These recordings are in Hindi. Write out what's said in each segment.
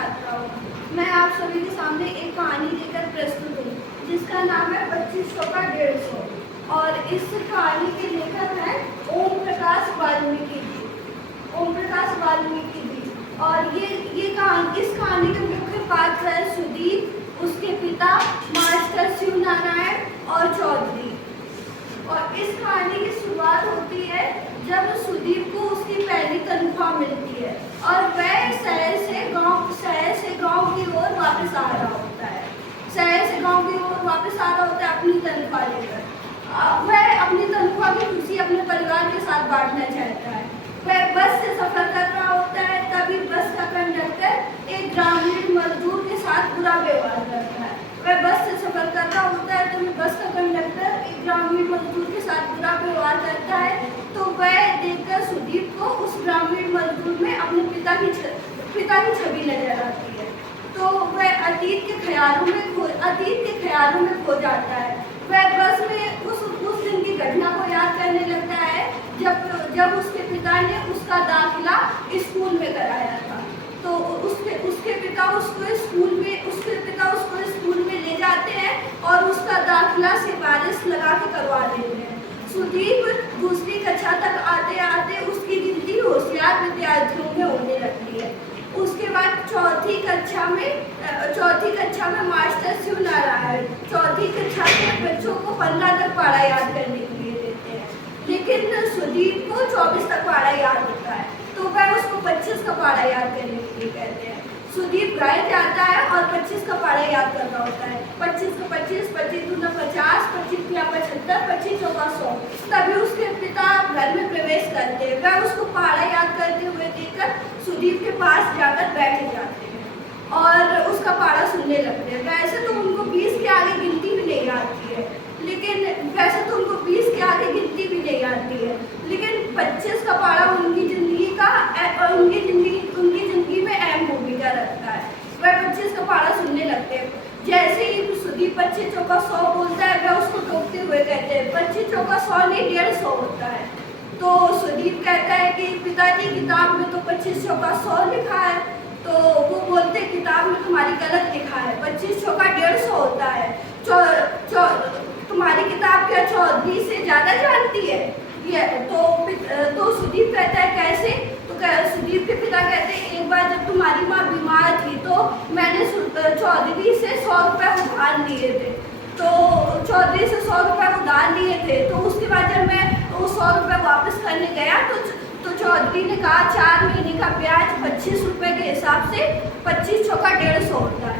छात्राओं, मैं आप सभी के सामने एक कहानी लेकर प्रस्तुत हूँ जिसका नाम है 2500 का 150। और इस कहानी के लेखक हैं ओम प्रकाश वाल्मीकि जी। और इस कहानी के मुख्य पात्र है सुदीप, उसके पिता मास्टर शिव नारायण और चौधरी। और इस कहानी की शुरुआत होती है जब सुदीप को उसकी पहली तनख्वाह मिलती है और वह शहर से गांव की ओर वापस आ रहा होता है। अपनी तनख्वाह लेकर वह अपनी तनख्वाह की खुशी अपने परिवार के साथ बांटना चाहता है। वह बस से सफर कर रहा होता है, तभी बस का कंडक्टर एक ग्रामीण मजदूर के साथ बुरा व्यवहार करता है। वह बस से सफर कर रहा होता है, तभी बस का कंडक्टर एक ग्रामीण मजदूर के साथ बुरा व्यवहार करता है। तो वह देखकर सुदीप को उस ग्रामीण मजदूर में अपने पिता की छवि नजर आती है। तो वह अतीत के ख्यालों में खो जाता है। वह बस में उस दिन की घटना को याद करने लगता है जब उसके पिता ने उसका दाखिला स्कूल में कराया था। तो उसके पिता उसको स्कूल में ले जाते हैं और उसका दाखिला सिफारिश लगा के करवा देते हैं। सुदीप दूसरी कक्षा तक आते आते उसकी गिनती होशियार विद्यार्थियों में होने लगती है। उसके बाद चौथी कक्षा में मास्टर शिव नारायण चौथी कक्षा के बच्चों को 15 तक पढ़ा याद करने के लिए देते हैं, लेकिन सुदीप को 24 तक पढ़ा याद होता है। तो वह उसको 25 का पढ़ा याद करने के लिए कहते हैं। सुदीप घर जाता है और 25 का पढ़ा याद कर रहा होता है। 25 को 25, 25 दूना 50, 25 या 75, 25 चौका 100। तभी उसके पिता घर में प्रवेश करते हैं। वह उसको पढ़ा याद करते हुए देखकर सुदीप के पास जाकर बैठ जाते हैं और उसका पढ़ा सुनने लगते हैं। वैसे तो उनको 20 के आगे गिनती भी नहीं आती है, लेकिन 25 का पढ़ा उनकी जिंदगी में अहम भूमिका रखता है। वह 25 का पढ़ा सुनने लगते हैं। जैसे ही सुदीप 25 चौका 100 बोलता है, वह उसको टोकते हुए कहते हैं 25 चौका 100 नहीं 150 होता है। तो सुदीप कहता है कि पिताजी किताब में तो 25 चौका 100 लिखा है। तो वो बोलते किताब में तुम्हारी गलत लिखा है, 25 चौका 150 होता है। तुम्हारी किताब क्या चौधरी से ज़्यादा जानती है? तो सुदीप कहता है कैसे? तो सुदीप के पिता कहते हैं एक बार जब तुम्हारी माँ बीमार थी तो मैंने चौधरी से 100 रुपये उधार लिए थे। तो उसके बाद जब मैं वो 100 रुपये वापस करने गया तो चौधरी ने कहा 4 महीने का ब्याज 25 रुपये के हिसाब से 25 चौका 150 होता है।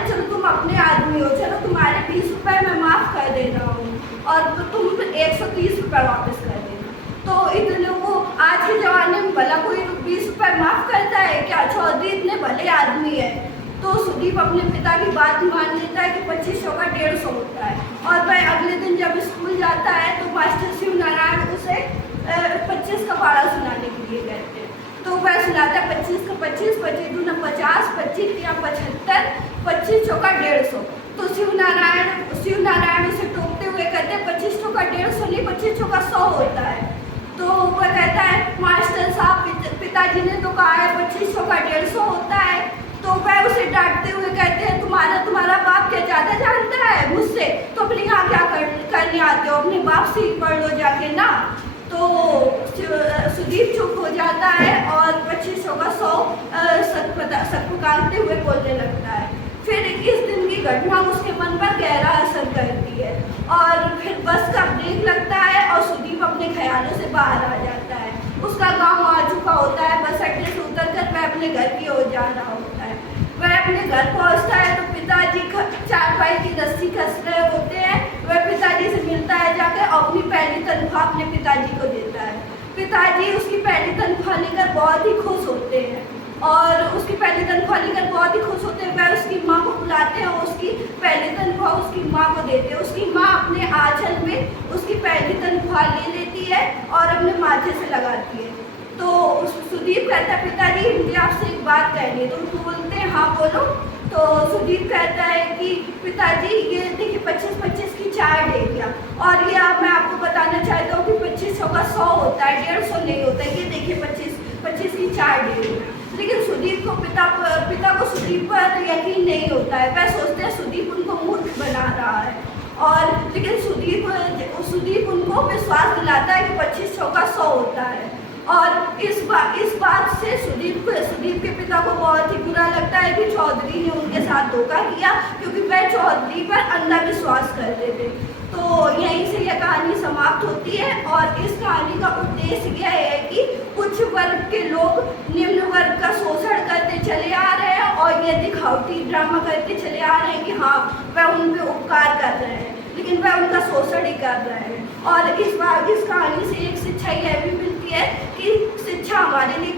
चलो तुम अपने आदमी हो, चलो तुम्हारे 20 रुपये मैं माफ़ कर दे रहा हूँ और तुम 130 रुपये वापस कर देना। तो इतने वो आज के ज़माने में भला कोई 20 रुपये माफ़ करता है क्या? चौधरी इतने भले आदमी है। तो सुदीप अपने पिता की बात मान लेता है कि 25 चौका 150 होता है। और वह अगले दिन जब स्कूल जाता है तो मास्टर शिव नारायण उसे 25 का पढ़ा सुनाने के लिए कहते हैं। तो वह सुनाता है 25 का 25, 25 दूना 50, 25 या 75, 25 चौका 150। तो शिव नारायण उसे टोकते हुए कहते हैं 25 चौका 150 नहीं 25 चौका 100 होता है। तो वह कहता है मास्टर साहब पिताजी ने तो कहा है 25 चौका 150 होता है। तो वह उसे डांटते हुए कहते हैं तुम्हारा बाप क्या ज़्यादा जानता है मुझसे? तो अपने यहाँ क्या करने आते हो? अपने बाप से ही पढ़ लो जाके ना। तो सुदीप चुप हो जाता है और 25 चौका 100 सक पुकारते हुए बोलने लगता है। फिर इस दिन की घटना उसके मन पर गहरा असर करती है और फिर बस का ब्रेक लगता है और सुदीप अपने ख्यालों से बाहर आ जाता है। उसका गांव आ चुका होता है। बस अड्डे से उतरकर वह अपने घर की ओर जा रहा होता है। वह अपने घर पहुंचता है तो पिताजी चारपाई की रस्सी कस रहे होते हैं। वह पिताजी से मिलता है जाकर और अपनी पहली तनख्वाह अपने पिताजी को देता है। पिताजी उसकी पहली तनख्वाह लेकर बहुत ही खुश होते हैं वह उसकी माँ को बुलाते हैं और उसकी पहली तनख्वाह उसकी माँ को देते हैं। उसकी माँ अपने आंचल में उसकी पहली तनख्वाह ले लेती है और अपने माथे से लगाती है। तो सुदीप कहता है पिताजी मुझे आपसे एक बात कहनी है। तो उनको बोलते हैं हाँ बोलो। तो सुदीप कहता है कि पिताजी ये देखिए 25-25 की 4 दे दिया और ये मैं आपको बताना चाहता हूँ कि 25 चौका 100 होता है 150 नहीं होता है। ये देखिए 25 की 4 दे दिया। लेकिन सुदीप पिता को सुदीप पर यकीन नहीं होता है। वह सोचते हैं सुदीप उनको मूर्ख बना रहा है, और लेकिन सुदीप उनको विश्वास दिलाता है कि 25 चौका 100 होता है। और इस बात से सुदीप के पिता को बहुत ही बुरा लगता है कि चौधरी ने उनके साथ धोखा किया, क्योंकि वह चौधरी पर अंधविश्वास करते थे। तो यहीं से यह कहानी समाप्त होती है, और इस कहानी का उद्देश्य यह है कि उच्च वर्ग के लोग निम्न वर्ग का शोषण करते चले आ रहे हैं, और यह दिखावटी ड्रामा करके चले आ रहे हैं कि हाँ वह उन पे उपकार कर रहे हैं, लेकिन वह उनका शोषण ही कर रहे हैं। और इस कहानी से एक शिक्षा यह भी मिलती है कि शिक्षा हमारे लिए